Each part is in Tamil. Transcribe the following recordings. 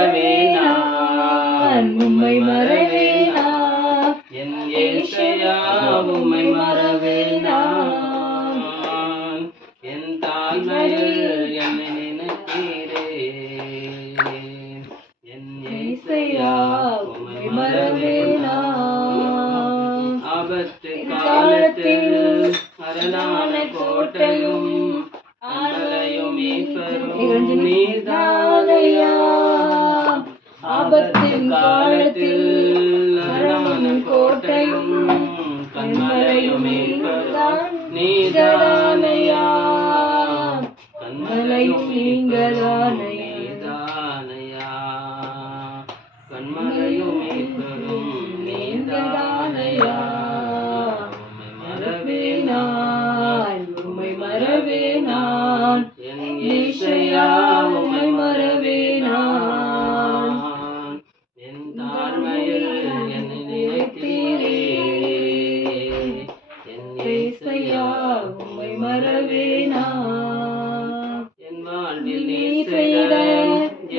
மறவேனான் உம்மை மறவேனான் என் ஏசையா உம்மை மறவேனான் என் தாழ்மையில் என்னை நினைத்தீரே என் ஏசையா உம்மை மறவேனான் ஆபத்து காலத்தில் அரணான கோட்டையும் ஆலயம் மீட்பரும் நீர்தானையா ஆபத்தின் காலத்தில் அரணான கோட்டையும் கண்மலையும் மீட்பரும் நீர்தானையா கண்மலையும் நீங்கதானையா கண்மலையும் மீட்பரும் நீர்தானையா உம்மை மறவேனான் என் ஏசையா உம்மை மறவேனான் என் தாழ்மையில் என்னை நினைத்தீரே என் ஏசையா உம்மை மறவேனான் என் வாழ்வில் நீ செய்த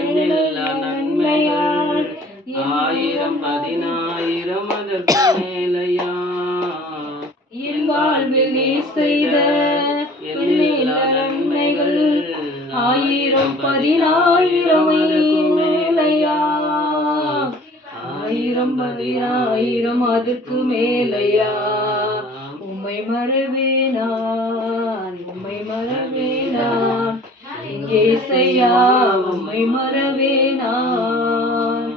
எண்ணில்லா நன்மைகள் 1000 10,000 அதற்கு மேலையா என் வாழ்வில் நீ செய்த எண்ணில்லா நன்மைகள் 1000 10,000 மேலையா 1000 10,000 அதற்கு மேலையா உம்மை மறவேனான் உம்மை மறவேனான் ஏசையா உம்மை மறவேனான்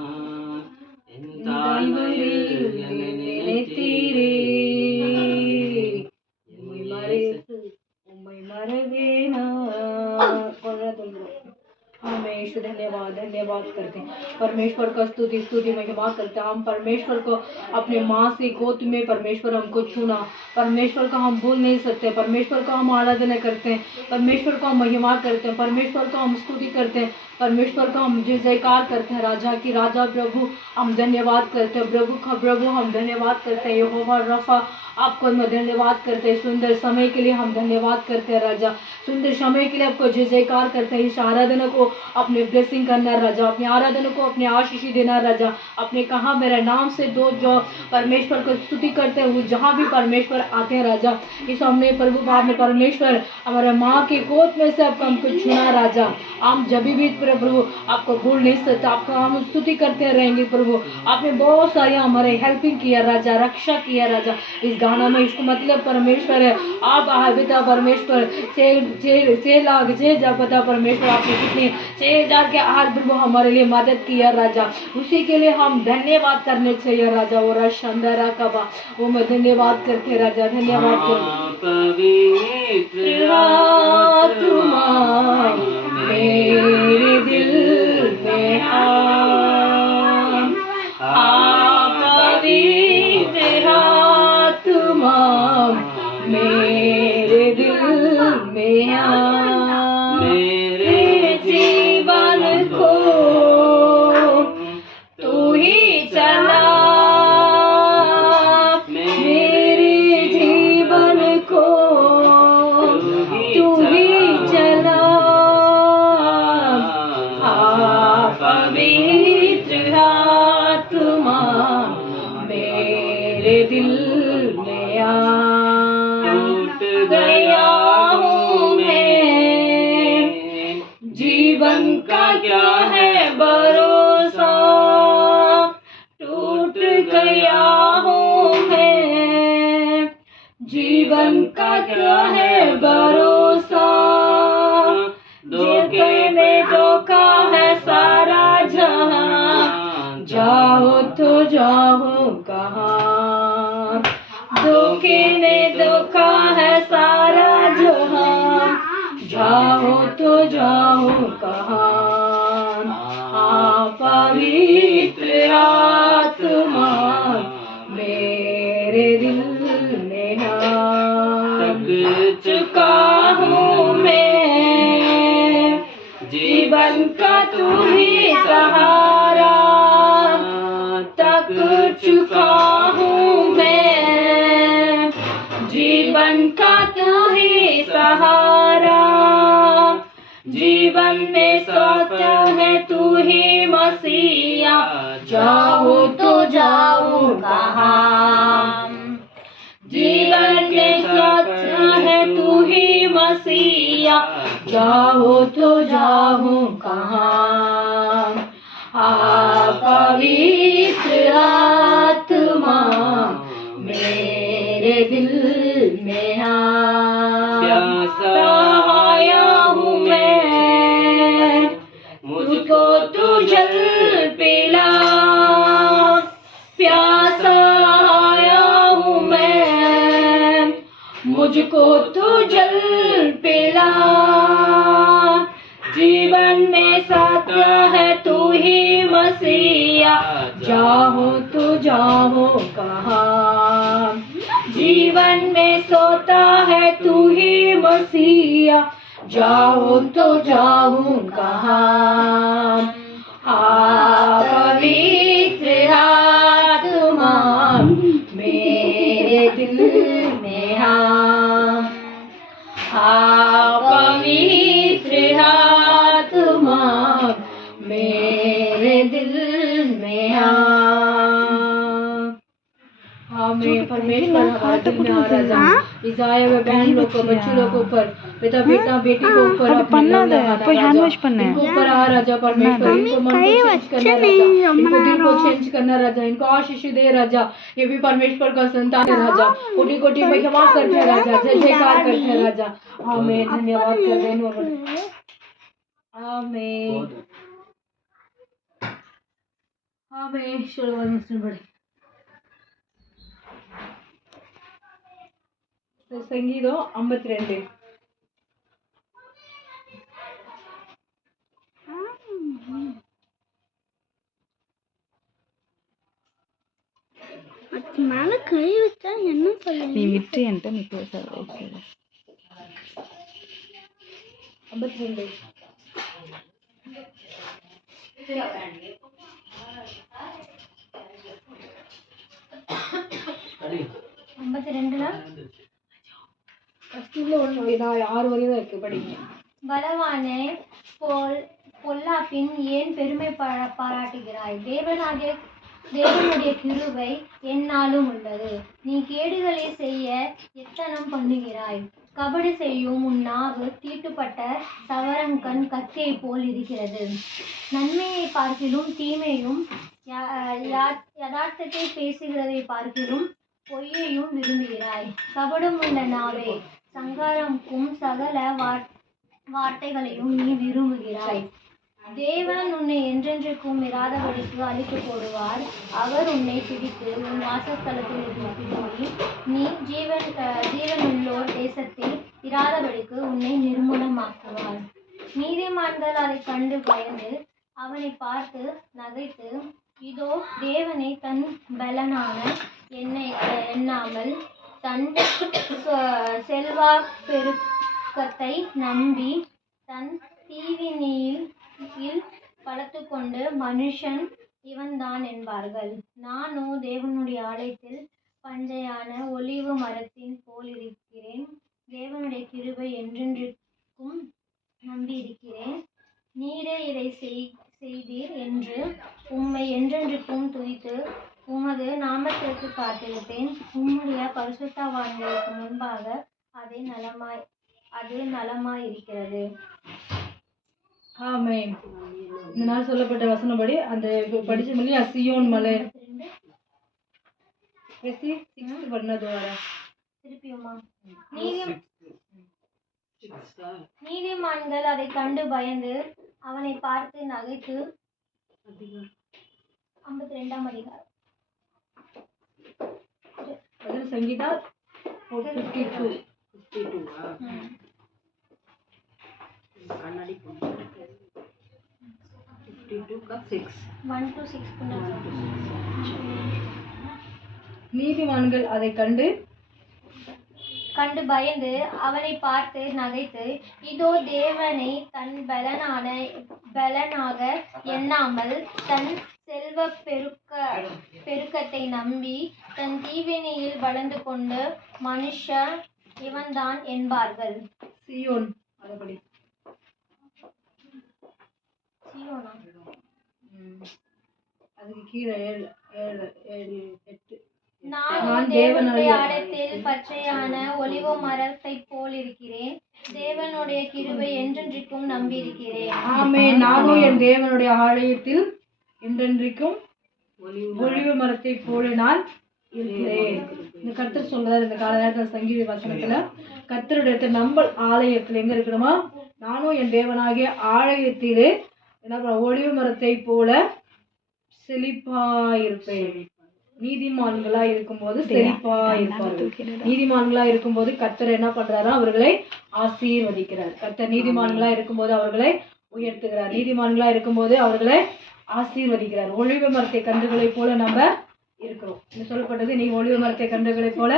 என் தாழ்மையில் என்னை நினைத்தீரே उम्मै मरवेना परमेश्वर धन्यवाद करते हैं परमेश्वर का स्तुति महिमा करते हैं। हम परमेश्वर को अपने माँ से गोद में परमेश्वर हमको छूना परमेश्वर को हम भूल नहीं सकते परमेश्वर को हम आराधना करते हैं परमेश्वर को हम महिमा करते हैं परमेश्वर को हम स्तुति करते हैं परमेश्वर को हम जयकार करते हैं राजा की राजा प्रभु हम धन्यवाद करते हैं प्रभु हम धन्यवाद करते हैं यहोवा रफा आपको हम धन्यवाद करते हैं सुंदर समय के लिए हम धन्यवाद करते हैं राजा सुंदर समय के लिए आपको जयकार करते हैं इस आराधना को अपने ब्लेसिंग करना राजा अपनी आराधना को अपने आशीष देना राजा अपने कहा मेरा नाम से दो जो परमेश्वर को स्तुति करते हैं वो जहाँ भी परमेश्वर आते हैं राजा इस हमने प्रभु बाप ने परमेश्वर हमारे माँ के गोद में से आपको हमको चुना राजा हम जब भी प्रभु आपको भूल नहीं सकते आपको हम स्तुति करते रहेंगे प्रभु आपने बहुत सारी हमारे हेल्पिंग किया राजा रक्षा किया राजा इस गाना में इसको मतलब परमेश्वर है आप पिता परमेश्वर 6 लाख 6,000 पता परमेश्वर आपने कितने 6,000 के आहार प्रभु हमारे लिए मदद किया राजा उसी के लिए हम धन्यवाद करने चाहिए राजा और शानदार कबा वो मैं धन्यवाद करते राजा धन्यवाद करते मेरे दिल में मेरे दिल में मेरे जीवन को तू ही चला मेरे जीवन को तू ही चला पवित्र आत्मा मेरे दिल में गया हूँ मैं जीवन का क्या है भरोसा टूट गया हूँ मैं जीवन का क्या है भरोसा धोखे में धोखा है सारा जहां जाओ तो जाओ कहाँ धोखे में धोखा है सारा जहां जाओ तो जाओ कहाँ पवित्र आत्मा मेरे दिल में थक चुका हूँ मैं जीवन का तू ही सहारा थक चुका हूँ मैं जीवन का तू ही सहारा जीवन में सोचा है तू ही मसीहा, जाऊं तो जाऊं कहाँ। जीवन में सच है तू ही मसीहा, जाऊं तो जाऊं कहाँ। पवित्र आत्मा मेरे दिल में आ, प्यासा आया हूँ मैं, मुझको तू जल पिला। प्यासा आया हूँ मैं, मुझको तू जल पिला। जीवन में सत्य है तू ही मसीहा, जाओ तो जाओ कहाँ। जीवन में सोता है तू ही मसीहा, जाओ तो जाओ कहाँ। पवित्र आत्मा मेरे दिल में आ, पवित्र आत्मा मेरे दिल में आ। हमें परमेश्वर हमारे दिल में आ राजा, इसाया व बहन लोग को, बच्चों लोग के ऊपर, पिता बेटा बेटी के ऊपर अपने लव लगाना राजा, इनको ऊपर आ राजा परमेश्वर, इनको मन को चेंज करना राजा, इनको दिल को चेंज करना राजा, इनको आशीष दे राजा। ये भी परमेश्वर का संतान है राजा, कोटि कोटि महिमा करते हैं राजा, जय जयकार करते हैं राजा। हमें धन्यवाद कर देने। आमीन आमीन। शुरुआत में बड़े संगीतம் 52. மேல கை வச்சா என்ன சொல்ல? நீ விட்டு என்கிட்ட நீ பேசாத. 52. பலவானே பொல்லாப்பின் ஏன் பெருமை பாராட்டுகிறாய்? தேவனுடைய கிருபை எந்நாளும் உள்ளது. நீ கேடுகளை செய்ய எத்தனம் பண்ணுகிறாய். கபடு செய்யும் உன் நாவு தீட்டுப்பட்ட சவரங்கன் கத்தியை போல் இருக்கிறது. நன்மையை பார்க்கிலும் தீமையும் யதார்த்தத்தை பேசுகிறதை பார்க்கிலும் பொய்யையும் விரும்புகிறாய். கபடம் உள்ள நாவே, சங்காரமுக்கும் சகல வார்த்தைகளையும் நீ விரும்புகிறாய். தேவன் உன்னை என்றென்றைக்கும் இராதபடிக்கு அழித்து போடுவார். அவர் உன்னை பிடித்து உன் வாசஸ்தலத்தில் இருந்து பிடுங்கி நீ ஜீவனுள்ளோர் தேசத்தில் இராதபடிக்கு உன்னை நிர்மூலமாக்குவார். நீதிமான்கள் அதை கண்டு பயந்து அவனை பார்த்து நகைத்து, இதோ தேவனை தன் பலனான எண்ணாமல் தன் செல்வாப்பெருக்கத்தை நம்பி தன் தீவினையில் பலத்து கொண்டு மனுஷன் இவன்தான் என்பார்கள். நானோ தேவனுடைய ஆலயத்தில் பஞ்சையான ஒலிவு மரத்தின் போல் இருக்கிறேன். தேவனுடைய கிருபை என்றென்றைக்கும் நம்பி இருக்கிறேன். நீரே இதை செய்தீர் என்று உம்மை என்றென்றைக்கும் துதித்து உமது நாமத்திற்கு காத்திருப்பேன். உம்முடைய பரிசுத்தவான்களுக்கு முன்பாக அது நலமாயிருக்கிறது. ஆமென். இந்த நாள் சொல்லப்பட்ட வசனப்படி அந்த படிச்ச மொழி சியோன் மலை நீதிமான்கள் அதை கண்டு பயந்து அவனை பார்த்து நகைத்து 52ஆம் அதிகாரம் संगीता 52 கண்ணாடி 52 का 6 1 to 6 நீதிமான்கள் அதை கண்டு பயந்து அவனை பார்த்து நகைத்து, இதோ தேவனை தன் பலனாக எண்ணாமல் தன் செல்வ பெருக்கத்தை நம்பி தன் தீவினையில் வளர்ந்து கொண்டு மனுஷன் இவன்தான் என்பார்கள். சியோன் அதுபடி சியோனா அதுக்கு கீழே 7 7 7 8 நான் தேவனுடைய ஆலயத்தில் பச்சையான ஒலிவ மரத்தைப் போல் இருக்கிறேன். தேவனுடைய கிருபை என்றென்றைக்கும் நம்பியிருக்கிறேன். ஆமென். நானும் என் தேவனுடைய ஆலயத்தில் என்றென்றைக்கும் ஒலிவ மரத்தை போல நான் இருக்கிறேன். இந்த கர்த்தர் சொல்றாரு இந்த கால நேரத்தில் சங்கீத வசனத்துல கர்த்தருடைய நம்ம ஆலயத்தில் எங்க இருக்கணுமா, நானும் என் தேவனாகிய ஆலயத்திலே என்ன ஒலிவ மரத்தை போல செழிப்பாயிருப்பேன். நீதிமான்களா இருக்கும்போது செழிப்பா இருப்பார்கள். நீதிமான்களா இருக்கும்போது கர்த்தர் என்ன பண்றாரா, அவர்களை ஆசீர்வதிக்கிறார். கர்த்தர் நீதிமான்களா இருக்கும்போது அவர்களை உயர்த்துகிறார். நீதிமான்களா இருக்கும்போது அவர்களை ஆசீர்வதிக்கிறார். ஒலிவ மரத்தை கன்றுகளை போல நம்ம இருக்கிறோம். என்ன சொல்லப்பட்டது, நீ ஒலிவ மரத்தை கன்றுகளை போல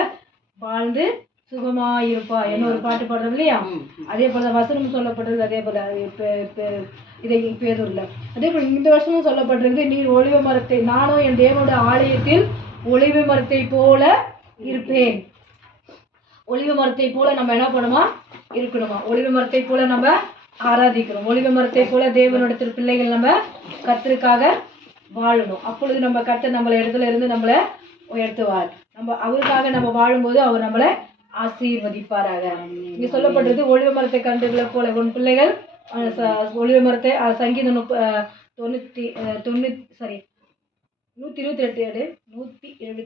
வாழ்ந்து சுகமா இருப்பா என்ன ஒரு பாட்டு பாடுறோம் இல்லையா, அதே போல வசனம் சொல்லப்பட்டது. அதே போல இதை இப்போ எதுவும் இல்லை. அதே போல இந்த வருஷமும் சொல்லப்பட்டிருக்கு, நீ ஒலிவ மரத்தை, நானும் என் தேவனுடைய ஆலயத்தில் ஒலிவ மரத்தை போல இருப்பேன். ஒலிவ மரத்தை போல நம்ம என்ன பண்ணுமா இருக்கணுமா, ஒலிவ மரத்தை போல நம்ம ஆராதிக்கணும். ஒலிவ மரத்தை போல தேவனுடைய பிள்ளைகள் நம்ம கர்த்தருக்காக வாழணும். அப்பொழுது நம்ம கர்த்தர் நம்மள இடத்துல இருந்து நம்மளை உயர்த்துவார். நம்ம அவருக்காக நம்ம வாழும்போது அவர் நம்மளை ஆசீர்வதிப்பாராக. இங்க சொல்லப்பட்டது ஒலிவ மரத்தை கன்றுகளை போல உன் பிள்ளைகள் ஒலிவ மரத்தை சங்கீதம் 128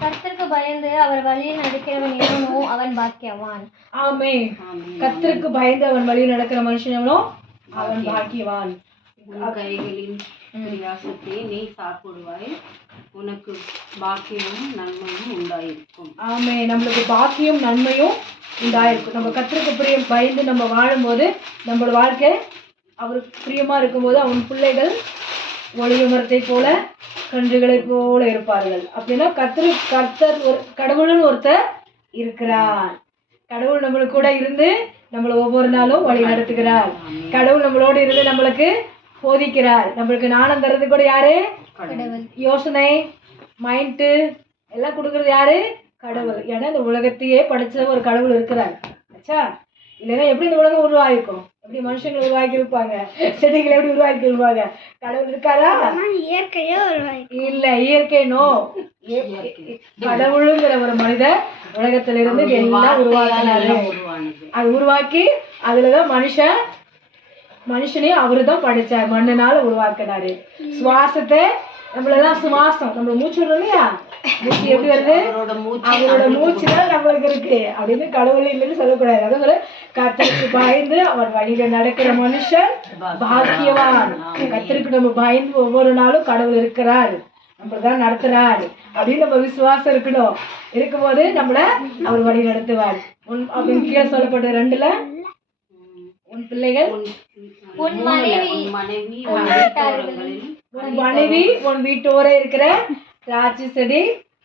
கர்த்தருக்கு பயந்து அவர் வழியில் நடக்கிறவன் எவனோ அவன் பாக்கியவான். ஆமென். கர்த்தருக்கு பயந்து அவன் வழியில் நடக்கிற மனுஷன் எவனோ அவன் பாக்கியவான். கைகளின் பிரயாசத்தை நீ சாப்பிடுவாய், உனக்கு பாக்கியமும் நன்மையும் உண்டாயிருக்கும். ஆமென். நம்மளுக்கு பாக்கியம் நன்மையும் உண்டாயிருக்கும். நம்ம கர்த்தருக்கு பயந்து நம்ம வாழும்போது நம்மளோட வாழ்க்கை அவருக்கு பிரியமா இருக்கும்போது அவன் பிள்ளைகள் ஒலிவ மரத்தை போல கன்றுகளை போல இருப்பார்கள். அப்படின்னா கர்த்தர் ஒரு கடவுள்னு ஒருத்தர் இருக்கிறார். கடவுள் நம்மளுக்கு கூட இருந்து நம்மளை ஒவ்வொரு நாளும் வழி நடத்துகிறார். கடவுள் நம்மளோடு இருந்து நம்மளுக்கு போதிக்கிறார். நம்மளுக்கு ஞானம் தர்றது கூட யாரு, யோசனை மைண்டு எல்லாம் கொடுக்கறது யாரு, கடவுள். ஏன்னா இந்த உலகத்தையே படைச்ச ஒரு கடவுள் இருக்கிறார். ஆச்சா, இல்லைன்னா எப்படி இந்த உலகம் உருவாகிருக்கும், எப்படி மனுஷங்களை உருவாக்கி இருப்பாங்க, செடிகளை எப்படி உருவாக்கி இருப்பாங்க, கடவுள் இருக்காரா, இயற்கையோ இல்ல இயற்கை நோ, கடவுளுங்கிற ஒரு மனிதர் உலகத்திலிருந்து எல்லாம் உருவாக்கினாரு. அது உருவாக்கி அதுலதான் மனுஷனையும் அவரு தான் படைச்சார், மண்ணுனால உருவாக்கினாரு. சுவாசத்தை நம்மளதான் சுவாசம் நம்ம மூச்சு விடுறோம் இல்லையா, மூச்சு எப்படி வருது, அவரோட மூச்சு தான் நம்மளுக்கு இருக்கு அப்படின்னு கடவுள் இல்லைன்னு சொல்லக்கூடாது. அதான் சொல்ல கர்த்தருக்கு பயந்து அவர் வழியில நடக்கிற மனுஷன் பாக்கியவான். கர்த்தருக்கு நம்ம பயந்து ஒவ்வொரு நாளும் கடவுள் இருக்கிறார், நம்மளதான் நடத்துறாரு அப்படின்னு நம்ம விசுவாசம் இருக்கணும். இருக்கும்போது நம்மள அவர் வழி நடத்துவார். அப்படின்னு கீழே சொல்லப்பட்ட 2ல உன் பிள்ளைகள் உன் மனைவி உன் வீட்டோர இருக்கிற திராட்சை செடி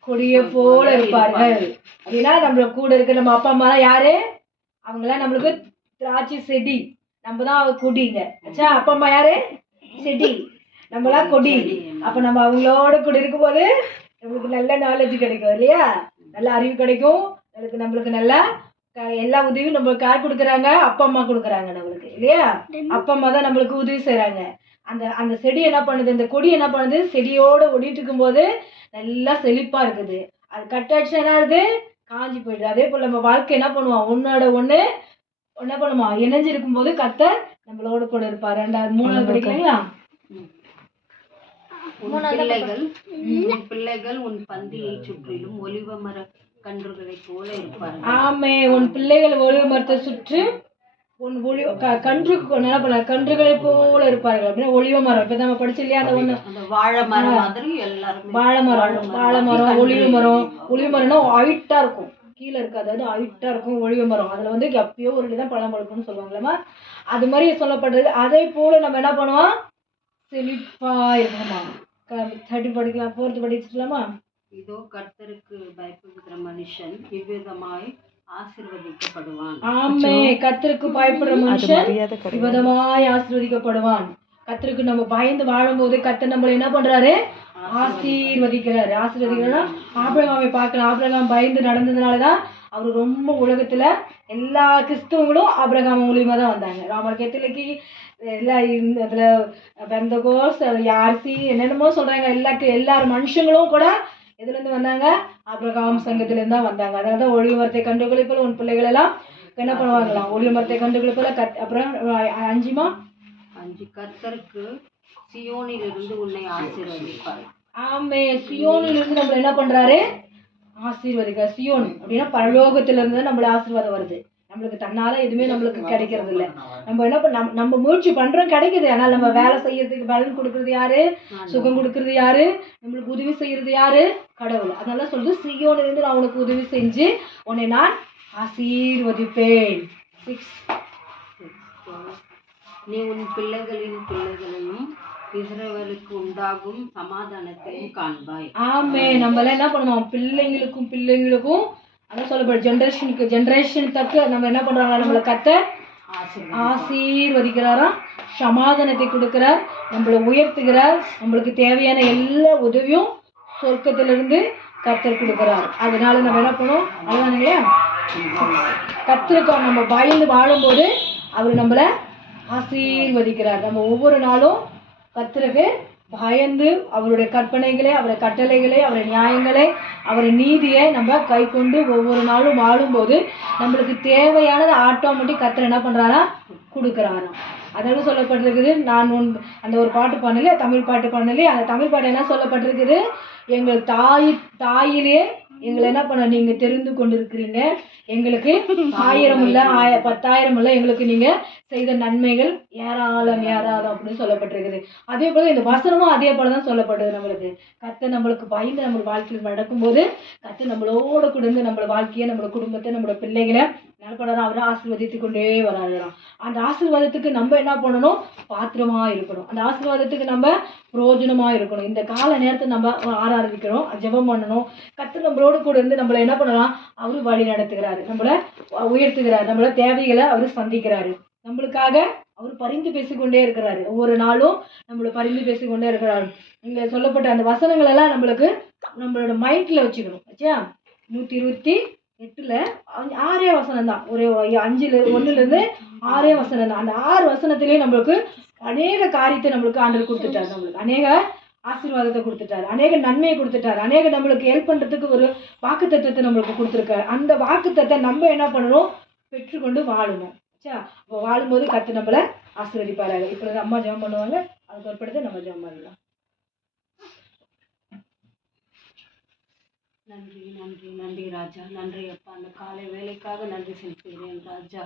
கொடிய போல இருப்பார்கள். அப்படின்னா நம்மள கூட இருக்க நம்ம அப்பா அம்மா யாரு, அவங்களாம் நம்மளுக்கு திராட்சை செடி, நம்ம தான் கொடிங்க. ஆச்சா, அப்பா அம்மா யாரு, செடி, நம்மளாம் கொடி. அப்ப நம்ம அவங்களோட கூட இருக்கும்போது நம்மளுக்கு நல்ல நாலேஜ் கிடைக்கும் இல்லையா, நல்ல அறிவு கிடைக்கும். நம்மளுக்கு நல்லா எல்லா உதவியும் நம்மளுக்கு யார் கொடுக்குறாங்க, அப்பா அம்மா கொடுக்குறாங்க நம்மளுக்கு இல்லையா. அப்பா அம்மா தான் நம்மளுக்கு உதவி செய்கிறாங்க. அந்த செடி என்ன பண்ணுது, இந்த கொடி என்ன பண்ணுது, செடியோடு ஓடிட்டு இருக்கும்போது நல்லா செழிப்பாக இருக்குது. அது கட்டாச்சு என்ன ஆகுது, காஞ்சி போயிடுது. அதே போல் நம்ம வாழ்க்கை என்ன பண்ணுவோம், ஒன்னோட ஒன்று என்ன பண்ணுமா இணைஞ்சு இருக்கும்போது கர்த்தர் நம்மளோட கூட இருப்பார். 3வது படிக்கிறீங்களா, உன் பிள்ளைகள் உன் பந்தியை சுற்றிலும் ஒலிவ மர கன்றுகளை போல இருப்பார்கள். ஆமே, உன் பிள்ளைகள் ஒலிவ மரத்தை சுற்றி உன் கன்றுகளை போல இருப்பார்கள். அப்படின்னா ஒலிவ மரம் இப்ப நம்ம படிச்சு இல்லையா, அந்த ஒண்ணு வாழை மரம் மாதிரி எல்லாரும் வாழை மரம் ஒலிவ மரம்னா ஹைட்டா இருக்கும், கீழே இருக்காது, அது ஹைட்டா இருக்கும் ஒலிவ மரம். அதுல வந்து எப்பயோ ஒரு தான் பழம் பழுக்கும்னு சொல்லுவாங்களா, அது மாதிரி சொல்லப்படுறது. அதே போல நம்ம என்ன பண்ணுவோம், செழிப்பா இருக்கணுமா. 30 படிக்கலாம், 4th படிச்சுக்கலாமா. இதோ கர்த்தருக்கு பயப்படுகிற மனுஷன் இவ்விதமாய் ஆசீர்வதிக்கப்படுவான். ஆமே. கர்த்தருக்கு பயப்படுற மனுஷன் விதமாய் ஆசீர்வதிக்கப்படுவான். கர்த்தருக்கு நம்ம பயந்து வாழும்போது கர்த்தர் நம்மள என்ன பண்றாரு? ஆசீர்வதிக்கிறாரு. ஆசீர்வதிக்கிறா ஆபிரகாமை பார்க்கலாம். ஆபிரகாம் பயந்து நடந்ததுனாலதான் அவர் ரொம்ப உலகத்துல எல்லா கிறிஸ்தவங்களும் ஆபிரகாம் மூலியமா தான் வந்தாங்க. ராமர் கேத்தலிக்கு எல்லாம் அதுல பெந்தகோஸ் யார்சி என்னென்னமோ சொல்றாங்க. எல்லாரும் மனுஷங்களும் கூட எதுல இருந்து வந்தாங்க? ஆபிரகாம் சங்கத்துல இருந்து தான் வந்தாங்க. அதாவது ஒளிவு மரத்தை கண்டுகளை போல உன் பிள்ளைகள் எல்லாம் என்ன பண்ணுவாங்களாம்? ஒளிவு மரத்தை கண்டுகளை போல அப்புறம் 5 கர்த்தருக்கு சியோனிலிருந்து உன்னை ஆசீர்வதிப்பார். ஆமே. சியோனில் இருந்து நம்மள என்ன பண்றாரு? ஆசீர்வதிக்க. சியோன் அப்படின்னா பரலோகத்துல இருந்து நம்மள ஆசீர்வாதம் வருது. நம்மளுக்கு தன்னால எதுவுமே நம்மளுக்கு கிடைக்கிறது இல்லை. நம்ம என்ன பண்ண நம்ம முயற்சி பண்றோம், கிடைக்குது. ஆனால் நம்ம வேலை செய்யறதுக்கு பலன் கொடுக்கறது யாரு? சுகம் கொடுக்கறது யாரு? நம்மளுக்கு உதவி செய்யறது யாரு? கடவுள். அதனால சொல்லுது, சியோனில் இருந்து நான் உனக்கு உதவி செஞ்சு உன்னை நான் ஆசீர்வதிப்பேன். 6 நீ உன் பிள்ளைகளையும் இஸ்ரவேலுக்கு உண்டாகும் சமாதானத்தையும் காண்பாய். ஆமே. நம்ம என்ன பண்ணுவோம்? பிள்ளைங்களுக்கும் அதான் சொல்லப்படுது. ஜெனரேஷன் தக்க நம்ம என்ன பண்றாங்க? நம்மளை கர்த்தர் ஆசீர்வதிக்கிறாராம். சமாதானத்தை கொடுக்கிறார், நம்மளை உயர்த்துகிறார், நம்மளுக்கு தேவையான எல்லா உதவியும் சொர்க்கத்திலிருந்து கர்த்தர் கொடுக்கிறார். அதனால நம்ம என்ன பண்ணுவோம்? அதுதான் இல்லையா? கர்த்தருக்கு நம்ம பயந்து வாழும்போது அவர் நம்மளை ஆசீர்வதிக்கிறார். நம்ம ஒவ்வொரு நாளும் கர்த்தருக்கு பயந்து அவருடைய கற்பனைகளை, அவருடைய கட்டளைகளை, அவருடைய நியாயங்களை, அவருடைய நீதியை நம்ம கை கொண்டு ஒவ்வொரு நாளும் வாழும்போது நம்மளுக்கு தேவையானது ஆட்டோமேட்டிக் கர்த்தர் என்ன பண்றாரா? கொடுக்குறாராம். அதாவது சொல்லப்பட்டிருக்குது, நான் அந்த ஒரு பாட்டு பண்ணல, தமிழ் பாட்டு பண்ணலையே, அந்த தமிழ் பாட்டு என்ன சொல்லப்பட்டிருக்குது? எங்கள் தாயிலே எங்களை என்ன பண்ண நீங்க தெரிந்து கொண்டிருக்கிறீங்க. எங்களுக்கு 1000 இல்ல 10,000 இல்ல, எங்களுக்கு நீங்க செய்த நன்மைகள் ஏராளம் அப்படின்னு சொல்லப்பட்டிருக்குது. அதே போல இந்த வசனமும் அதே போலதான் சொல்லப்படுது. நம்மளுக்கு கர்த்தர் நம்மளுக்கு பயந்து நம்ம வாழ்க்கையில் நடக்கும்போது கர்த்தர் நம்மளோட கூட இருந்து நம்ம வாழ்க்கையை, நம்ம குடும்பத்தை, நம்மளோட பிள்ளைகளை என்ன பண்ணாலும் அவரை ஆசீர்வதித்து கொண்டே வராங்களாம். அந்த ஆசீர்வாதத்துக்கு நம்ம என்ன பண்ணணும்? பாத்திரமா இருக்கணும். அந்த ஆசீர்வாதத்துக்கு நம்ம பிரயோஜனமா இருக்கணும். இந்த கால நேரத்தை நம்ம ஆராதிக்கிறோம், ஜெபம் பண்ணணும். கர்த்தர் நம்மளோட கூட இருந்து நம்மளை என்ன பண்ணலாம்? அவரு வழி நடத்துகிறாரு, நம்மளை உயர்த்துகிறாரு, நம்மள தேவைகளை அவரு சந்திக்கிறாரு. நம்மளுக்காக அவர் பரிந்து பேசிக்கொண்டே இருக்கிறாரு. ஒவ்வொரு நாளும் நம்மளை பரிந்து பேசிக்கொண்டே இருக்கிறாரு. இங்க சொல்லப்பட்ட அந்த வசனங்கள் எல்லாம் நம்மளோட மைண்ட்ல வச்சுக்கணும். ஆச்சா? 128ல 6 வசனம் தான். ஒரு 1லிருந்து 6 வசனம் தான். அந்த 6 வசனத்திலேயே நம்மளுக்கு அநேக காரியத்தை நம்மளுக்கு ஆண்டவர் கொடுத்துட்டாரு. நம்மளுக்கு அநேக ஆசீர்வாதத்தை கொடுத்துட்டாரு, அநேக நன்மையை கொடுத்துட்டாரு, அநேக நம்மளுக்கு ஹெல்ப் பண்றதுக்கு ஒரு வாக்குத்தத்தத்தை நம்மளுக்கு கொடுத்துருக்காரு. அந்த வாக்குத்தத்தை நம்ம என்ன பண்ணணும்? பெற்றுக்கொண்டு வாழணும். இப்போ வாழும்போது கர்த்தர் நம்மளை ஆசீர்வதிப்பாராங்க. இப்பொழுது அம்மா ஜெபம் பண்ணுவாங்க, அதுக்கு ஒருப்படுத்து நம்ம ஜெபம் பண்ணலாம். நன்றி நன்றி நன்றி ராஜா. நன்றி அப்பா. அந்த காலை வேலைக்காக நன்றி செலுத்துகிறேன் ராஜா.